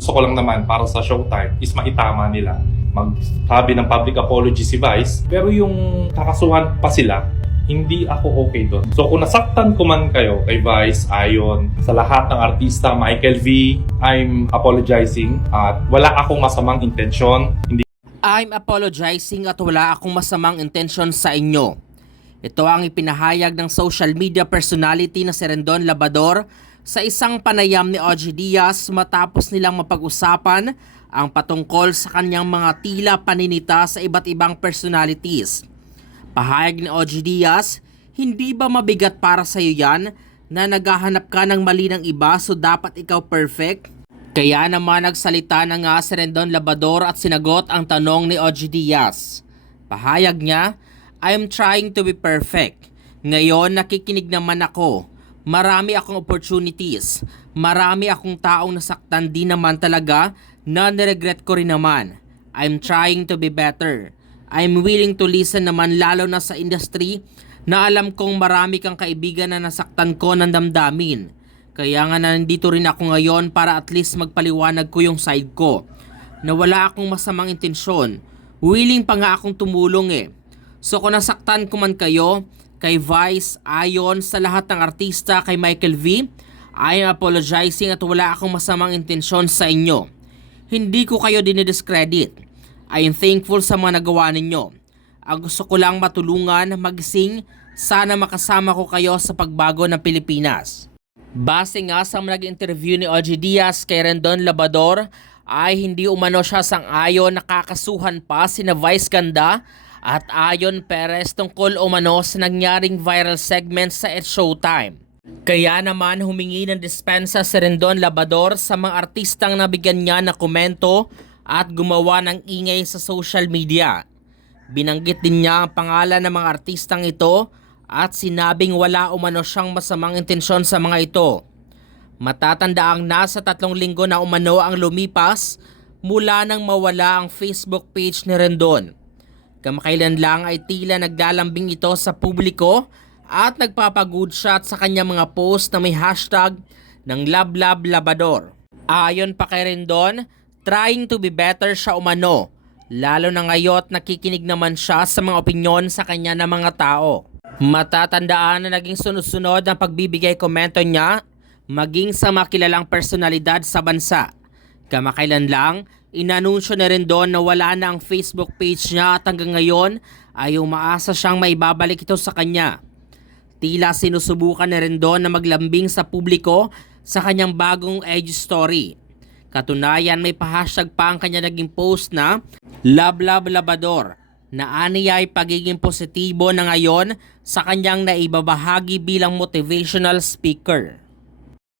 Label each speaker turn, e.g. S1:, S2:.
S1: gusto ko lang naman para sa showtime is maitama nila. Magsabi ng public apology si Vice, pero yung kakasuhan pa sila, hindi ako okay doon. So kung nasaktan ko man kayo kay Vice, ayon sa lahat ng artista, Michael V, I'm apologizing at wala akong masamang intensyon. Hindi
S2: I'm apologizing at wala akong masamang intensyon sa inyo. Ito ang ipinahayag ng social media personality na si Rendon Labador sa isang panayam ni OG Diaz matapos nilang mapag-usapan ang patungkol sa kanyang mga tila paninita sa iba't ibang personalities. Pahayag ni OG Diaz, hindi ba mabigat para sa iyo yan na naghahanap ka ng mali ng iba so dapat ikaw perfect? Kaya naman nagsalita na nga si Rendon Labador at sinagot ang tanong ni OG Diaz. Pahayag niya, I'm trying to be perfect. Ngayon nakikinig naman ako. Marami akong opportunities. Marami akong taong nasaktan din naman talaga na niregret ko rin naman. I'm trying to be better. I'm willing to listen naman lalo na sa industry na alam kong marami kang kaibigan na nasaktan ko ng damdamin. Kaya nga nandito rin ako ngayon para at least magpaliwanag ko yung side ko. Na wala akong masamang intensyon. Willing pa nga akong tumulong eh. So kung nasaktan ko man kayo, kay Vice, ayon sa lahat ng artista kay Michael V, I am apologizing at wala akong masamang intensyon sa inyo. Hindi ko kayo dinidiscredit. I am thankful sa mga nagawa ninyo. Ang gusto ko lang matulungan, magising, sana makasama ko kayo sa pagbago ng Pilipinas. Base nga sa nag-interview ni OG Diaz kay Rendon Labador ay hindi umano siya sang ayon nakakasuhan pa sina Vice Ganda at Ayon Perez tungkol umano sa nangyaring viral segment sa It's Showtime. Kaya naman humingi ng dispensa si Rendon Labador sa mga artistang nabigyan niya ng komento at gumawa ng ingay sa social media. Binanggit din niya ang pangalan ng mga artistang ito at sinabing wala umano siyang masamang intensyon sa mga ito. Matatanda ang nasa tatlong linggo na umano ang lumipas mula nang mawala ang Facebook page ni Rendon. Kamakailan lang ay tila naglalambing ito sa publiko at nagpapagood shot sa kanyang mga post na may hashtag ng Love Labador. Ayon pa kay Rendon, trying to be better siya umano, lalo na ngayot nakikinig naman siya sa mga opinyon sa kanya ng mga tao. Matatandaan na naging sunod-sunod ang pagbibigay komento niya maging sa makilalang personalidad sa bansa. Kamakailan lang, inanunsyo na rin doon na wala na ang Facebook page niya at hanggang ngayon ay umaasa siyang maibabalik ito sa kanya. Tila sinusubukan na rin doon na maglambing sa publiko sa kanyang bagong edge story. Katunayan may pa-hashtag pa ang kanya naging post na Love Love Labador na aniya ay pagiging positibo na ngayon sa kanyang naibabahagi bilang motivational speaker.